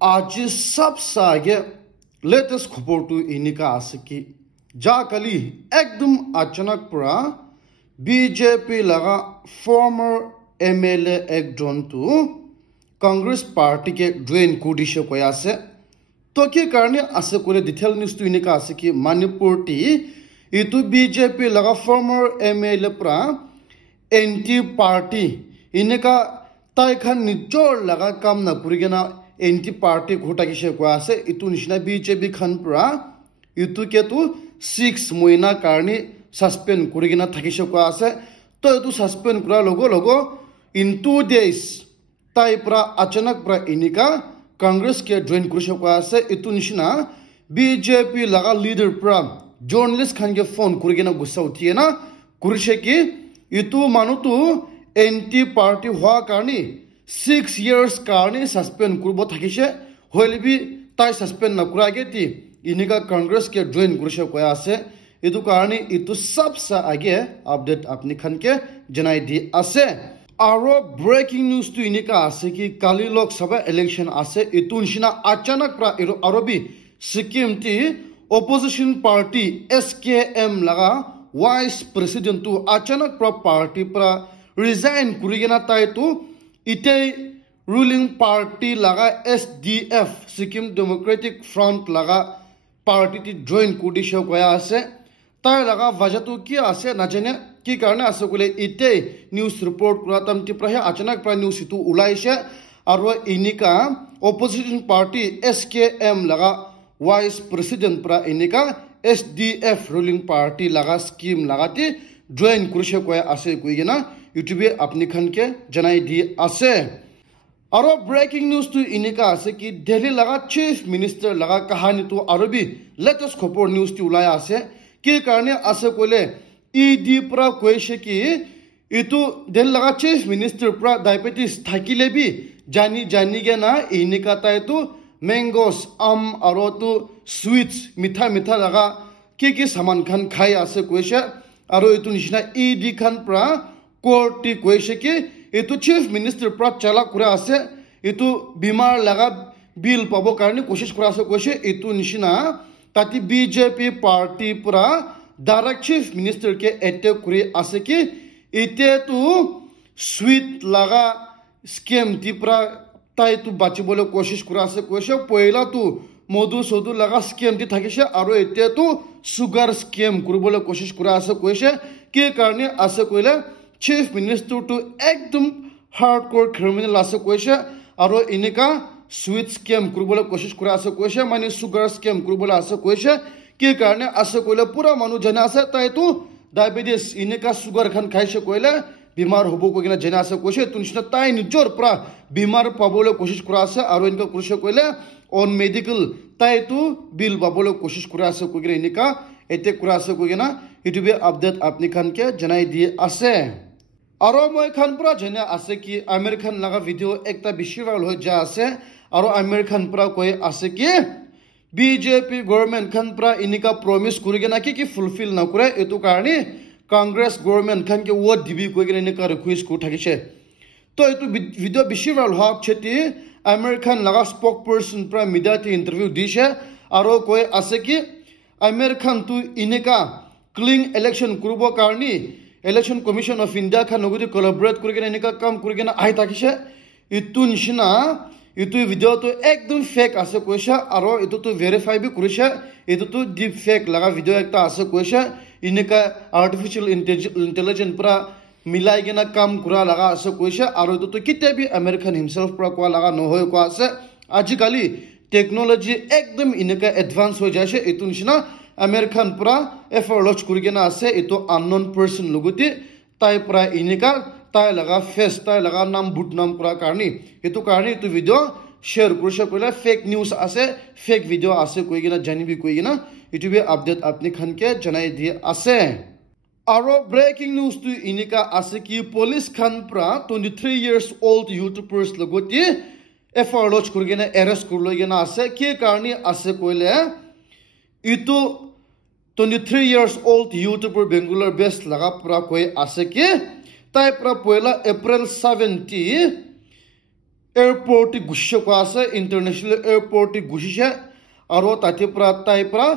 आज सबसे आगे लेटेस्ट खबर तो इनका आसे कि जाकली एकदम अचानक पूरा बीजेपी लगा फॉर्मर एमएलए एक जन तो कांग्रेस पार्टी के ड्रेन कुडिशे को आसे तो के कारण आसे कोले डिटेल न्यूज़ तो इनका आसे कि मणिपुर टी इतु बीजेपी लगा फॉर्मर एमएलए पूरा एंटी पार्टी इनका ताइखान निचोड़ लगा काम न पुरीगना एंटी पार्टी घोटा किसे को आसे इतु निशना बीजेपी खान पूरा इतु के तो 6 महीना कारणी सस्पेंड कुरीगना थकिसे को आसे तो इतु सस्पेंड करा लोगो इन 2 days ताई पूरा अचानक पूरा इनिका कांग्रेस के ज्वाइन कुरिसे को आसे इतु निशना बीजेपी लगा लीडर पूरा जर्नलिस्ट खान के फोन कुरीगना गुस्सा उठिए ना कुरिसे की इतु मानु तो एंटी पार्टी हुआ कारणी 6 years कारणी सस्पेंड कुरबो थकिसे होइल भी ताई सस्पेंड न कुरागे ती इनिका कांग्रेस के ज्वाइन कुरिसे को आसे इतु कारणी इतु सबसे आगे अपडेट अपनी खान के जनाई दी आसे आरो ब्रेकिंग न्यूज़ तो इनिका आसे कि काली लोकसभा इलेक्शन आसे इतु निशिना अचानक प्रा आरो भी सिक्किम ती opposition पार्टी SKM लगा वाइस प्रेसिडेंट तो अचानक प्रा पार्टी प्रा रिजाइन कुरिगेना ताई तो इते रूलिंग पार्टी लगा SDF सिक्किम डेमोक्रेटिक फ्रंट लगा पार्टी ती जॉइन कुडिशो को आसे ताई लगा वजह तो क्या आसे न जाने की कारण आसे कोले इते न्यूज़ रिपोर्ट कुरातम ती प्रहे अचानक प्रा न्यूज़ तो उलाइशे और इनिका opposition पार्टी SKM लगा वाइस प्रेसिडेंट प्रा इनिका SDF रूलिंग पार्टी लगा स्कीम लगाती जॉइन कुरिशो को आसे कोइगेना यूट्यूब अपनी खन के जनाई दी आसे और ब्रेकिंग न्यूज़ तो इनिका आसे कि दिल्ली लगा चीफ मिनिस्टर लगा कहानी तो और भी लेटेस्ट खबर न्यूज़ ती उलाया आसे के कारणे आसे कोले ईडी प्रा कोइशे कि इतु दिल्ली लगा चीफ मिनिस्टर प्रा डायबिटीज थाकिले भी जानी गे ना इनिका ताई तो मैंगोस आम और तो स्वीट्स मीठा लगा के सामान खान खाई आसे कोइशे और इतु निशिना ईडी खान प्रा कोर्टी कोइशे कि इतु चीफ मिनिस्टर प्रा चला कुरा आसे इतु बीमार लगा बिल पाबो कारणे कोशिश कुरा आसे कोइशे इतु निशिना ताति बीजेपी पार्टी पूरा डायरेक्ट चीफ मिनिस्टर के अटैक कुरी आसे कि इते तु स्वीट लगा स्कैम ती पूरा ताई तु बाची बोले कोशिश कुरा आसे कोइशे पहिला तु मधु सदु लगा स्कैम ती थाकिसे और इते तु सुगर स्कैम कुरबोले कोशिश कुरा आसे कोइशे के कारणे आसे कोइले चीफ मिनिस्टर तो एकदम हार्डकोर क्रिमिनल आसे कोइशे और इनिका स्वीट स्कैम कुरबोले कोशिश कुरा आसे कोइशे माने सुगर स्कैम कुरबोले आसे कोइशे के कारणे आसे कोइले पूरा मानु जना आसे ताई तो डायबिटीज इनिका सुगर खान खाइसे कोइले बीमार होबो कोगिना जना आसे कोइशे तुनसिना ताई निजोर पूरा बीमार पाबोले कोशिश कुरा आसे और इनका कुरशे कोइले ऑन मेडिकल ताई तो बिल पाबोले कोशिश कुरा आसे कोगिना इनिका एते कुरा आसे कोगिना यूट्यूब अपडेट अपनी खान के जनाई दिए आसे और मैं खान पूरा जने आसे कि अमेरिकन लगा वीडियो एकता बेसि वायरल हो जा आसे और अमेरिकन पूरा कोई आसे कि बीजेपी गवर्नमेंट खान पूरा इनिका प्रॉमिस कुरिगे ना कि फुलफिल न करे एतु कारणे कांग्रेस गवर्नमेंट खान के वो दिबी कोइगे इनिका रिक्वेस्ट को थाकिसे तो एतु वीडियो बेसि वायरल हो छेति अमेरिकन लगा स्पोक पर्सन पूरा मीडिया ती इंटरव्यू दिसे और कोई आसे कि अमेरिकन तु इनिका क्लीन इलेक्शन कुरबो कारणे इलेक्शन कमिशन ऑफ इंडिया का नगुदी कोलैबोरेट करके इनका काम करके ना आई ताकिसे इतु निशिना इतु वीडियो तो एकदम फेक आसे कोइशा और इतु तो वेरीफाई भी कुरिशा इतु तो डीप फेक लगा वीडियो एकता आसे कोइशा इनका आर्टिफिशियल इंटेलिजेंस पूरा मिलाई के ना काम कुरा लगा आसे कोइशा और इतु तो किते भी अमेरिकन हिमसेल्फ पूरा को लगा न होय को आसे आजिकाली टेक्नोलॉजी एकदम इनका एडवांस हो जासे इतु निशिना अमेरिकन पूरा एफर लॉन्च करके ना आसे इतो अननोन पर्सन लोगुती ताई पूरा इनिका ताई लगा फेस ताई लगा नाम बुट नाम पूरा कारणी इतो कारणी इतो वीडियो शेयर कुरशे कोइला फेक न्यूज़ आसे फेक वीडियो आसे कोई गिना जानी भी कोई गिना यूट्यूब अपडेट अपनी खान के जनाई दिए आसे और ब्रेकिंग न्यूज़ तो इनिका आसे कि पुलिस खान पूरा 23 years old यूट्यूबर्स लोगुती एफर लॉन्च करके ना अरेस्ट कर लोगे ना आसे के कारणी आसे कोइले इतो 23 years old YouTuber Bengaluru based लगा पूरा कोई आसे कि ताई पूरा पहला April 17 এয়ারপোর্ট গুছিছে কোৱা আছে ইন্টাৰনেশ্যনেল এয়াৰপোৰ্ট গুছিছে আৰু তাতে পৰা তাই পৰা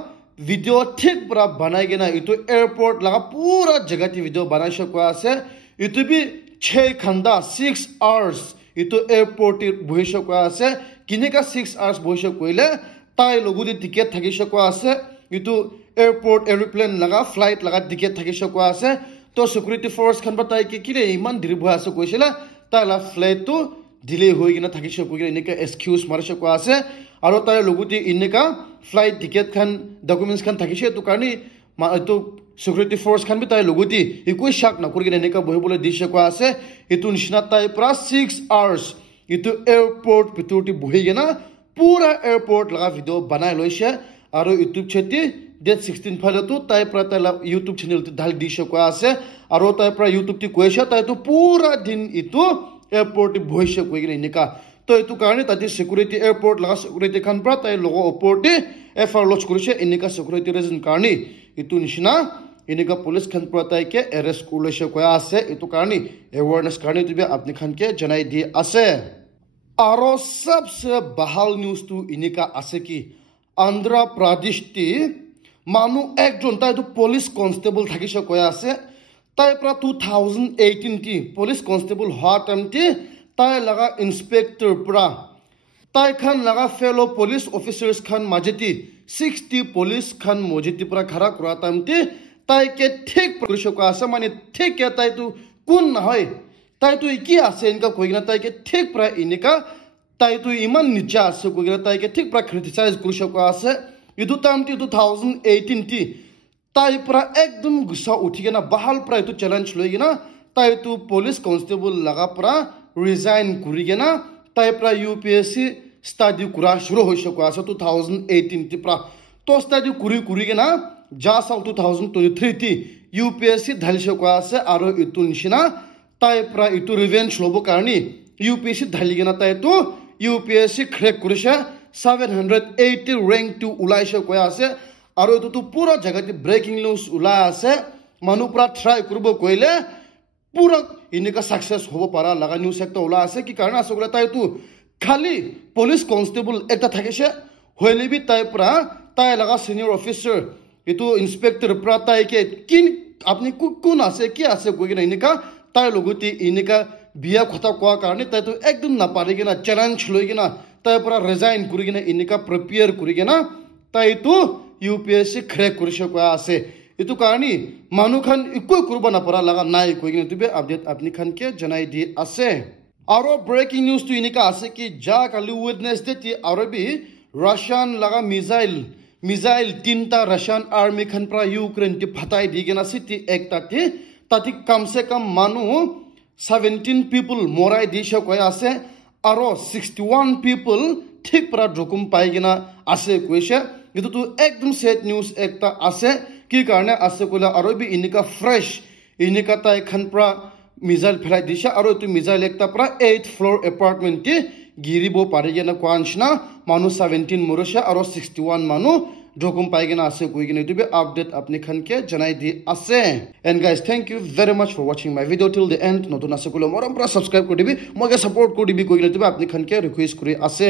ভিডিও ঠিক পৰা বনাই কিনা ইটো এয়াৰপোৰ্ট লাগা পুৰা জেগাতে ভিডিও বনাইছে কোৱা আছে ইটো বি 6 ঘণ্টা 6 আৱাৰ্ছ ইটো এয়াৰপোৰ্ট বহিছে কোৱা আছে কিনেকা 6 আৱাৰ্ছ বহিছে কইলে তাই লগতে টিকেট থাকিছে কোৱা আছে ইটো এয়াৰপোৰ্ট এৰোপ্লেন লাগা ফ্লাইট লাগা টিকেট থাকিছে কোৱা আছে তো সিকিউৰিটি ফোৰ্স খান বা তাই কি ৰে ইমান দেৰি বহি আছে কৈছিল তাই লা ফ্লাইটটো ডিলে হৈ কিনা থাকিছে কৈ এনেকা এক্সকিউজ মাৰিছে কোৱা আছে আৰু তাই লগতে এনেকা ফ্লাইট টিকেট খান ডকুমেন্টছ খান থাকিছে তো কাৰণে তো সিকিউৰিটি ফোৰ্স খান বি তাই লগতে একো শাক না কৰি কিনা এনেকা বহিবলৈ দিছে কোৱা আছে ইটো নিচিনা তাই পৰা 6 আৱাৰ্ছ ইটো এয়াৰপোৰ্ট ভিতৰতে বহি কিনা পুৰা এয়াৰপোৰ্ট লাগা ভিডিও বনাই লৈছে আৰু ইউটিউব চেটি ডেট 16 ফালেতো তাই পৰা তাই ইউটিউব চেনেলতে ঢাল দিছে কোৱা আছে আৰু তাই পৰা ইউটিউবতে কৈছে তাইতো পুৰা দিন ইটো এয়াৰপোৰ্ট বহিছে কৈ কিনা এনেকা তো এইটো কাৰণে তাতে সিকিউৰিটি এয়াৰপোৰ্ট লাগা সিকিউৰিটি খান পৰা তাই লগো ওপৰতে এফআইআৰ লজ কৰিছে এনেকা সিকিউৰিটি ৰিজন কাৰণে ইটো নিচিনা এনেকা পুলিচ খান পৰা তাইকে এৰেষ্ট কৰিছে কোৱা আছে এইটো কাৰণে এৱাৰনেছ কাৰণে তুমি আপনি খানকে জনাই দি আছে আৰু সবসে বহাল নিউজ তো এনেকা আছে কি অন্ধ্ৰ প্ৰদেশতে মানুহ একজন তাইতো পুলিচ কনস্টেবল থাকিছে কোৱা আছে তাই পৰা 2018 টি পুলিচ কনস্টেবল হোৱা টাইমতে তাই লগা ইন্সপেক্টৰ পৰা তাই খান লগা ফেলো পুলিচ অফিচাৰ্স খান মাজেতি 60 পুলিচ খান মজিতি পৰা খাৰা কৰা টাইমতে তাইকে ঠিক পুলিচ কোৱা আছে মানে ঠিক তাইতো কোন নহয় তাইতো কি আছে এনেকা কৈ কিনা তাইকে ঠিক পৰা এনেকা তাইতো ইমান নিচা আছে কৈ কিনা তাইকে ঠিক পৰা ক্ৰিটিসাইজ কৰিছে কোৱা আছে ইটো টাইমতে 2018 টি তাই পৰা একদম গুছা উঠি কিনা বাহাল পৰা এইটো চ্যালেঞ্জ লৈ কিনা তাইতো পুলিচ কনস্টেবল লগা পৰা ৰিজাইন কৰি কিনা তাই পৰা ইউপিএসসি ষ্টাডি কৰা শুৰু হৈছে কোৱা আছে 2018 টি পৰা তো ষ্টাডি কৰি কিনা যা সাল 2023 টি ইউপিএসসি ঢালিছে কোৱা আছে আৰু ইটো নিচিনা তাই পৰা ইটো ৰিভেঞ্জ লব কাৰণে ইউপিএসসি ঢালি কিনা তাইতো ইউপিএসসি ক্ৰেক কৰিছে 780 ৰেংক টু ওলাইছে কোৱা আছে আৰু এটো পুৰা জাগাতে ব্ৰেকিং নিউজ ওলাই আছে মানুহ পুৰা ট্ৰাই কৰিব কইলে পুৰা এনেকা সাকসেস হ'ব পাৰা লাগা নিউজ একটা ওলাই আছে কি কাৰণ আসলে তাইতো খালি পুলিচ কনস্টেবল একটা থাকিছে হইলেবি তাই পুৰা তাই লাগা সিনিয়ৰ অফিচাৰ এটো ইন্সপেক্টৰ পুৰা তাইকে কিন আপনি কোন আছে কি আছে কই কিনা এনেকা তাই লগতি এনেকা বিয়া কথা কোৱা কাৰণে তাইতো একদম না পাৰি কিনা চ্যালেঞ্জ লৈ কিনা তাই পুৰা ৰিজাইন কৰি কিনা এনেকা প্ৰিপেয়াৰ কৰি কিনা তাইতো ইউপিএসসি ক্ৰেক কৰিছে কোৱা আছে ইটো কাৰণে মানুহ খান একো কৰিব না পৰা লাগা নাই কৈ কিনা তুমি আপডেট আপনি খানকে জনাই দি আছে আৰু ব্ৰেকিং নিউজ তো এনেকা আছে কি যা কালি ওয়েডনেসডে টি আৰবি ৰাছিয়ান লাগা মিসাইল তিনটা ৰাছিয়ান আৰ্মি খান পৰা ইউক্ৰেইন টি ফাটাই দি কিনা সিটি একটাতে তাতে কমসে কম মানুহ 17 পিপল মৰাই দিছে কৈ আছে আৰু 61 পিপল ঠিক পৰা জখম পাই কিনা আছে কৈছে এটো তো একদম সেট নিউজ একটা আছে কি কাৰণে আছে কইলা আৰবি এনেকা ফ্ৰেশ এনেকা তাই খান পৰা মিসাইল ফেলাই দিছে আৰু এটো মিসাইল একটা পৰা 8th ফ্লোৰ এপাৰ্টমেন্ট গিৰিব পাৰি কিনা কোৱানছনা মানুহ 17 মৰছে আৰু 61 মানুহ জখম পাই কিনা আছে কৈ কিনা এটো আপডেট আপনি খানকে জনাই দি আছে and guys thank you very much for watching my video till the end নতুন আছে কইলা মৰম পৰা সাবস্ক্ৰাইব কৰি দিবি মগে সাপোৰ্ট কৰি দিবি কৈ কিনা এটো আপনি খানকে ৰিকুৱেষ্ট কৰি আছে